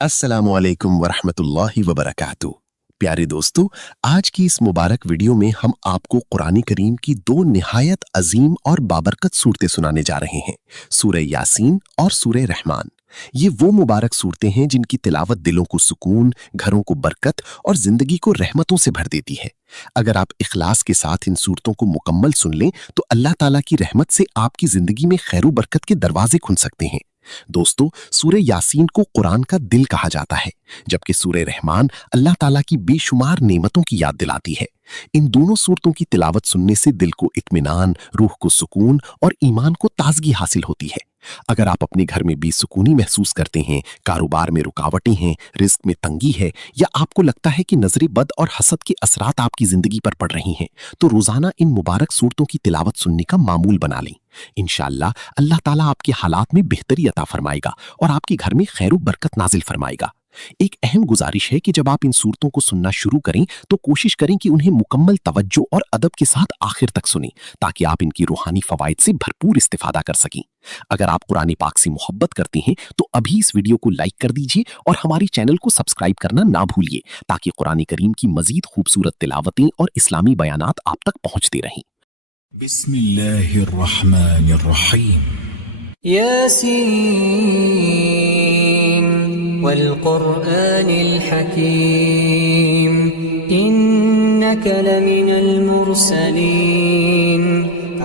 अस्सलामु अलैकुम वरहमतुल्लाहि वबरकातुहू। प्यारे दोस्तों, आज की इस मुबारक वीडियो में हम आपको कुरान करीम की दो निहायत अजीम और बाबरकत सूरतें सुनाने जा रहे हैं, सूरह यासीन और सूरह रहमान। ये वो मुबारक सूरतें हैं जिनकी तिलावत दिलों को सुकून, घरों को बरकत और जिंदगी को रहमतों से भर देती है। अगर आप इखलास के साथ इन सूरतों को मुकम्मल सुन लें तो अल्लाह ताला की रहमत से आपकी जिंदगी में खैर बरकत के दरवाजे खुल सकते हैं। दोस्तों, सूरह यासीन को कुरान का दिल कहा जाता है, जबकि सूरह रहमान अल्लाह ताला की बेशुमार नेमतों की याद दिलाती है। इन दोनों सूरतों की तिलावत सुनने से दिल को इत्मीनान, रूह को सुकून और ईमान को ताजगी हासिल होती है। अगर आप अपने घर में बेसुकूनी महसूस करते हैं, कारोबार में रुकावटें हैं, रिस्क में तंगी है, या आपको लगता है कि नजरे बद और हसद के असरात आपकी जिंदगी पर पड़ रही हैं, तो रोजाना इन मुबारक सूरतों की तिलावत सुनने का मामूल बना लें। इंशाअल्लाह अल्लाह ताला आपके हालात में बेहतरी अता फरमाएगा और आपके घर में खैर बरकत नाजिल फरमाएगा। एक अहम गुजारिश है कि जब आप इन सूरतों को सुनना शुरू करें तो कोशिश करें कि उन्हें मुकम्मल तवज्जो और अदब के साथ आखिर तक सुनें, ताकि आप इनकी रूहानी फवाइद से भरपूर इस्तिफादा कर सकें। अगर आप कुरान पाक से मोहब्बत करते हैं तो अभी इस वीडियो को लाइक कर दीजिए और हमारे चैनल को सब्सक्राइब करना ना भूलिए, ताकि कुरान करीम की मजीद खूबसूरत तिलावतें और इस्लामी बयानात आप तक पहुंचते रहें। बिस्मिल्लाहिर्रहमानिर्रहीम। यासीन वल कुरआनिल हकीम इन्नका लमिनल मुरसलीन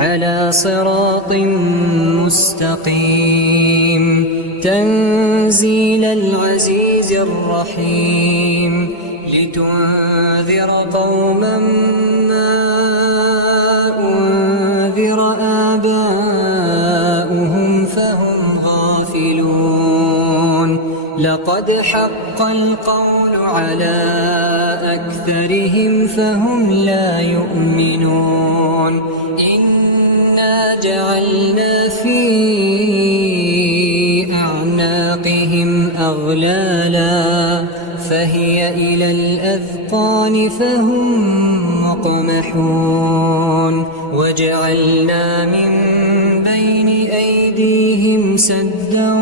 अला सिरातिम मुस्तकीम तंजीलल अज़ीज़िर रहीम लितुन्ज़िर कौमन لقد حق القول على أكثرهم فهم لا يؤمنون إنا جعلنا في أعناقهم أغلالا فهي إلى الأذقان فهم مقمحون وجعلنا من بين أيديهم سدا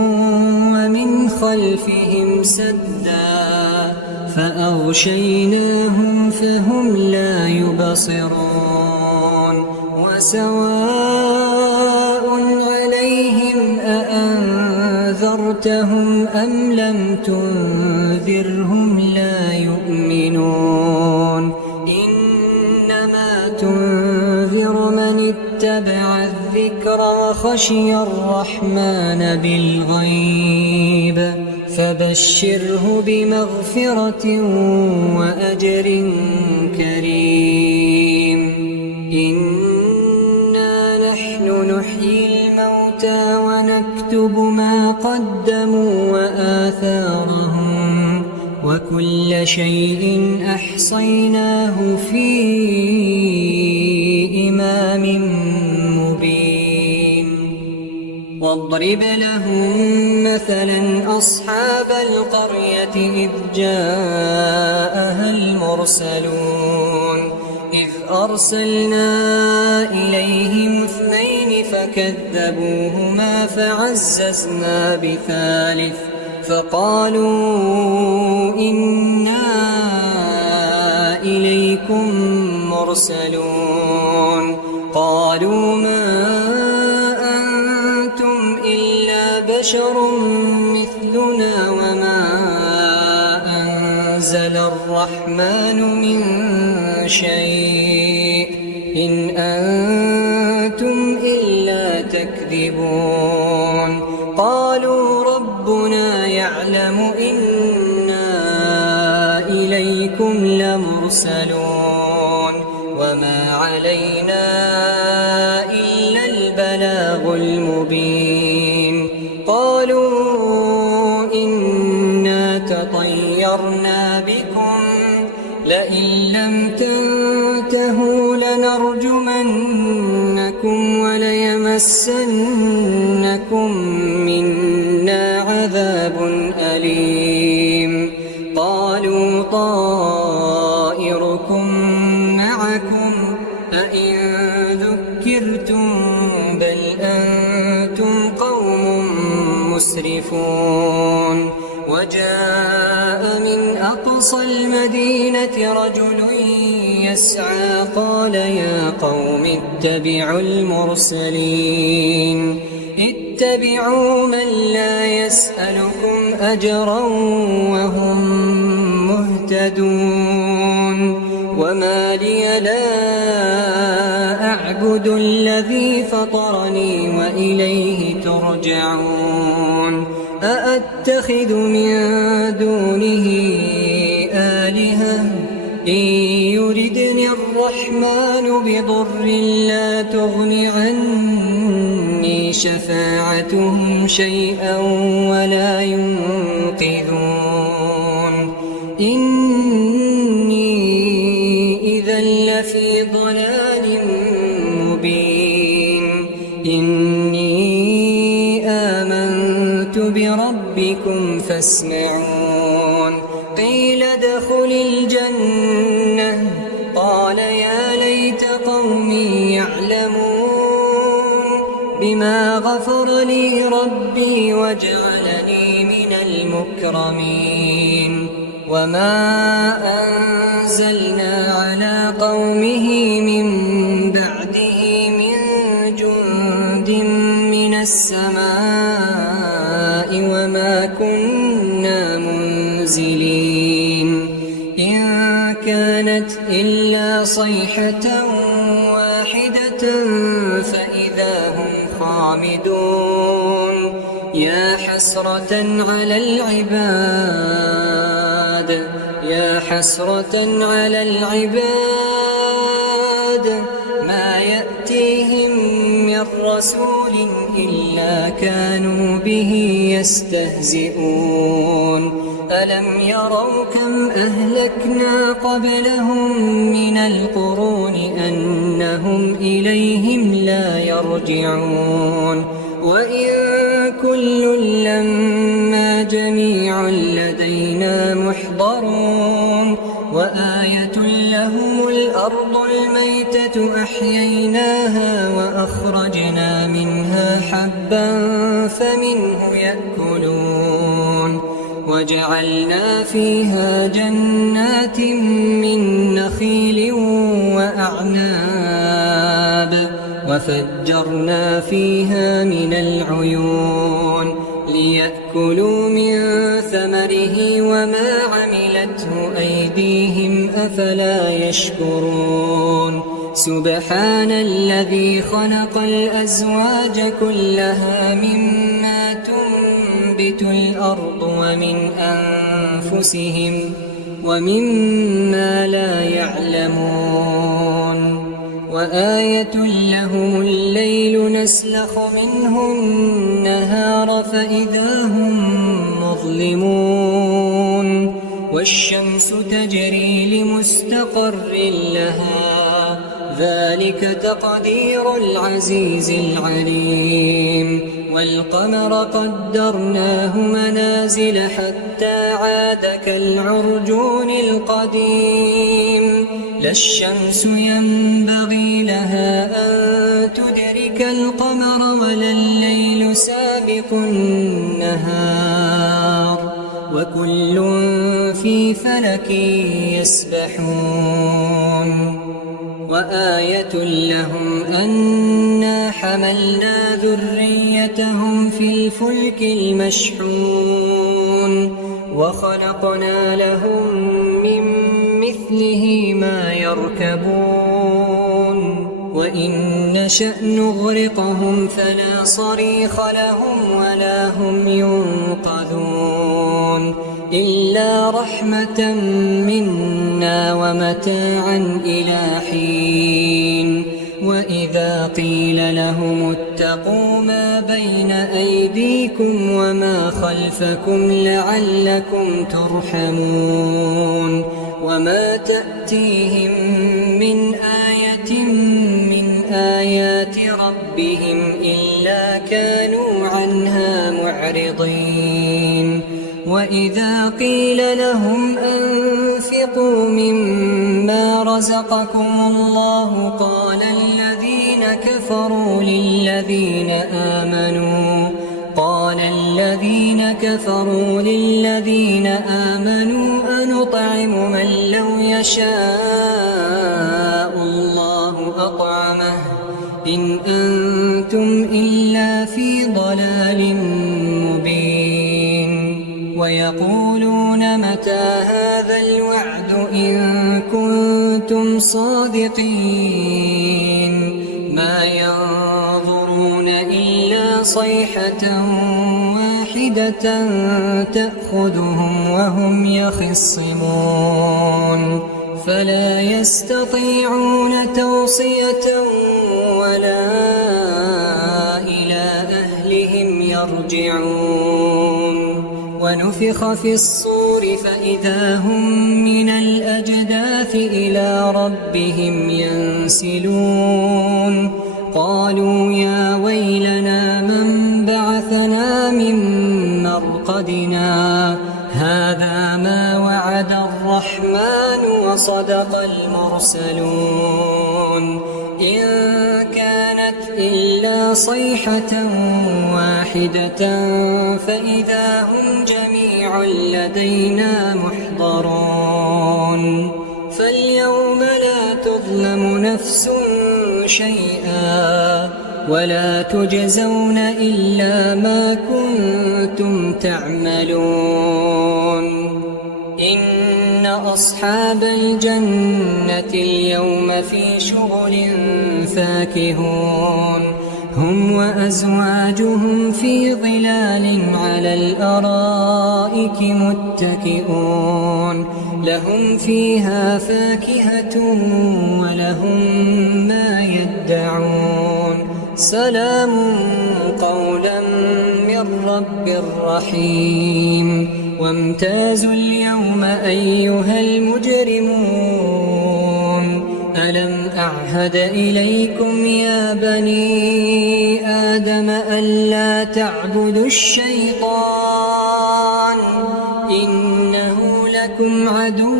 ومن خلفهم سدا فأغشيناهم فهم لا يبصرون وسواء عليهم أأنذرتهم أم لم تنذرهم لا يؤمنون إنما تنذر من اتبع الذكر وخشي الرحمن بالغيب فبشره بمغفرة وأجر كريم إنا نحن نحيي الموتى ونكتب ما قدموا وآثارهم وكل شيء أحصيناه في إمام مبين واضرب لهم مثلا أصحاب القرية إذ جاءها المرسلون إذ أرسلنا إليهم اثنين فكذبوهما فعززنا بثالث فقالوا إنا إليكم مرسلون قالوا ما أنتم إلا بشر مثلنا وما أنزل الرحمن من شيء إن أنتم إلا تكذبون قالوا ربنا يعلم إنا إليكم لمرسلون وما علينا إلا البلاغ المبين قالوا إنا تطيرنا بكم لئن لم تنتهوا لنرجمنكم وليمسنكم منا عذاب أليم قالوا طائركم معكم أئن ذكرتم بل أنتم قوم مسرفون وجاءوا وجاء من أقصى المدينة رجل يسعى قال يا قوم اتبعوا المرسلين اتبعوا من لا يسألكم أجرا وهم مهتدون وما لي لا أعبد الذي فطرني وإليه ترجعون أأتخذ من دونه آلهة إن يردني الرحمن بضر لا تغن عني شفاعتهم شيئا ولا ينقذون إني إذا لفي ضلال مبين إني آمنت بربكم فاسمعون قيل ادخل الجنة قال يا ليت قومي يعلمون بما غفر لي ربي وجعلني من المكرمين وما أنزلنا على قومه من بعده من جند من السماء وما كنا منزلين إن كانت إلا صيحة واحدة فإذا هم خامدون يا حسرة على العباد يا حسرة على العباد ما يأتيهم من رسول إلا كانوا به يستهزئون ألم يروا كم أهلكنا قبلهم من القرون أنهم إليهم لا يرجعون وإن كل لما جميع لدينا محضرون وآية لهم الأرض الميتة أحييناها وأخرجنا منها حبا فمنه يأكلون وجعلنا فيها جنات من نخيل وأعناب وفجرنا فيها من العيون ليأكلوا من ثمره وما عملته أيديهم أفلا يشكرون سبحان الذي خلق الأزواج كلها مما تنبت الأرض ومن أنفسهم ومما لا يعلمون وآية لهم الليل نسلخ منه النهار فإذا هم مظلمون والشمس تجري لمستقر لها ذلك تقدير العزيز العليم والقمر قدرناه منازل حتى عاد كالعرجون القديم لا الشمس ينبغي لها أن تدرك القمر ولا الليل سابق النهار وكل في فلك يسبحون وآية لهم أنا حملنا ذريتهم في الفلك المشحون وخلقنا لهم من مثله ما يركبون وإن نشأ نغرقهم فلا صريخ لهم ولا هم ينقذون إلا رحمة منا ومتاعا إلى حين وإذا قيل لهم اتقوا ما بين أيديكم وما خلفكم لعلكم ترحمون وما تأتيهم من آية من آيات ربهم إلا كانوا عنها معرضين وإذا قيل لهم أنفقوا مما رزقكم الله قال الذين كفروا للذين آمنوا أنطعم من لو يشاء الله أطعمه إن أنتم إلا في ضلال مبين ويقولون متى هذا الوعد إن كنتم صادقين ما ينظرون إلا صيحة واحدة تأخذهم وهم يخصمون فلا يستطيعون توصية ولا إلى أهلهم يرجعون ونفخ في الصور فإذا هم من الأجداث إلى ربهم ينسلون قالوا يا ويلنا من بعثنا من مرقدنا هذا ما وعد الرحمن وصدق المرسلون إن كانت إلا صيحة واحدة فإذا هم جميع لدينا محضرون فاليوم لا تظلم نفس شيئا ولا تجزون إلا ما كنتم تعملون إن أصحاب الجنة اليوم في شغل فاكهون هم وأزواجهم في ظلال على الأرائك متكئون لهم فيها فاكهة ولهم ما يدعون سلام قولا من رب رحيم وامتازوا اليوم أيها المجرمون ألم أعهد إليكم يا بني آدم ألا تعبدوا الشيطان إنه لكم عدو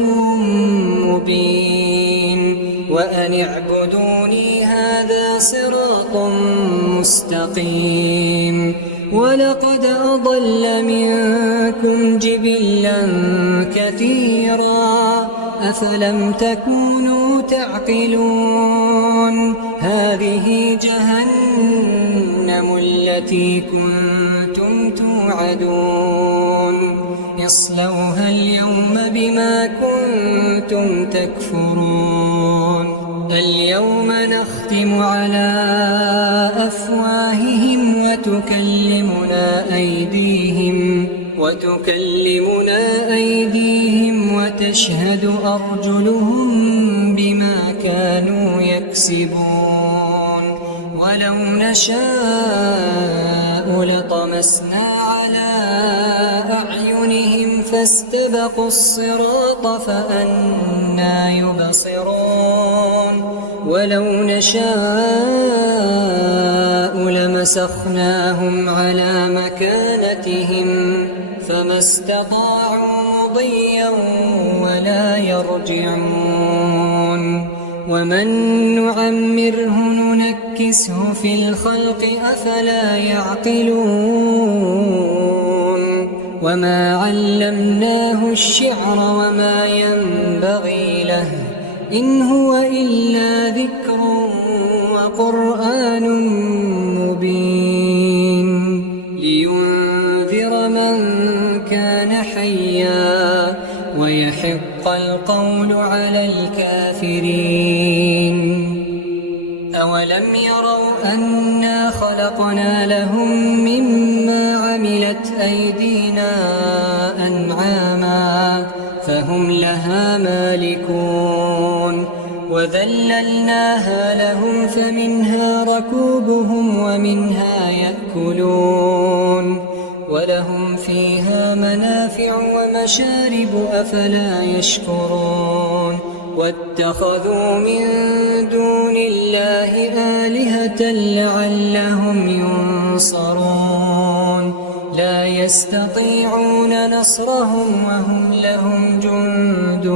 مبين وأن اعبدوني هذا صراط مستقيم ولقد أضل منكم جبلا كثيرا أفلم تكونوا تعقلون هذه جهنم التي كنتم توعدون اصلوها اليوم بما كنتم تكفرون اليوم نختم على أفواههم وتكلمنا أيديهم وتشهد أرجلهم بما كانوا يكسبون ولو نشاء لطمسنا على أعينهم فاستبقوا الصراط فأنى يبصرون ولو نشاء لمسخناهم على مكانتهم فما استطاعوا مضيا ولا يرجعون ومن نعمره ننكسه في الخلق أفلا يعقلون وما علمناه الشعر وما ينبغي له إن هو إلا ذكر وقرآن مبين لينذر من كان حيا ويحق القول على الكافرين أولم يروا أنا خلقنا لهم مما عملت أيدينا أنعاما فهم لها مالكون وذللناها لهم فمنها ركوبهم ومنها يأكلون ولهم فيها منافع ومشارب أفلا يشكرون واتخذوا من دون الله آلهة لعلهم ينصرون لا يستطيعون نصرهم وهم لهم جند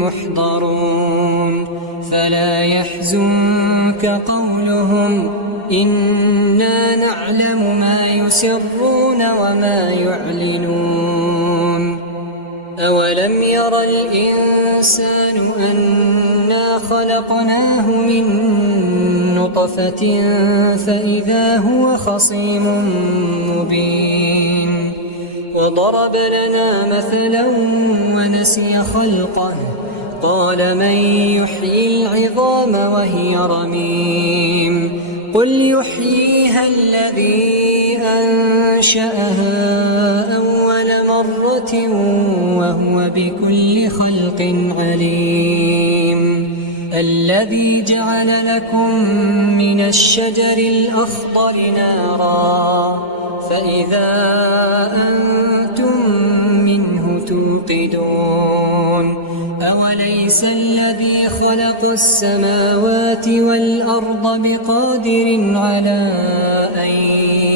محضرون فلا يحزنك قولهم إنا نعلم ما يسرون وما يعلنون أولم ير الإنسان أنا خلقناه من نطفة فإذا هو خصيم مبين وضرب لنا مثلا ونسي خلقه قال من يحيي العظام وهي رميم قل يحييها الذي أنشأها أول مرة وهو بكل خلق عليم الذي جعل لكم من الشجر الأخضر نارا فإذا أنتم منه توقدون أوليس الذي خلق السماوات والأرض بقادر على أن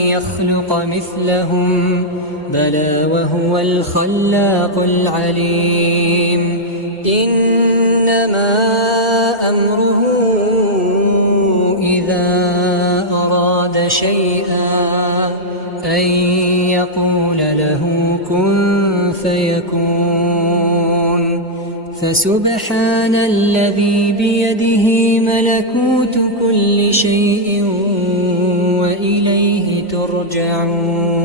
يخلق مثلهم بلى وهو الخلاق العليم إنما أمره إذا أراد شيئا أن يقول له كن فيكون فسبحان الذي بيده ملكوت كل شيء وإليه ترجعون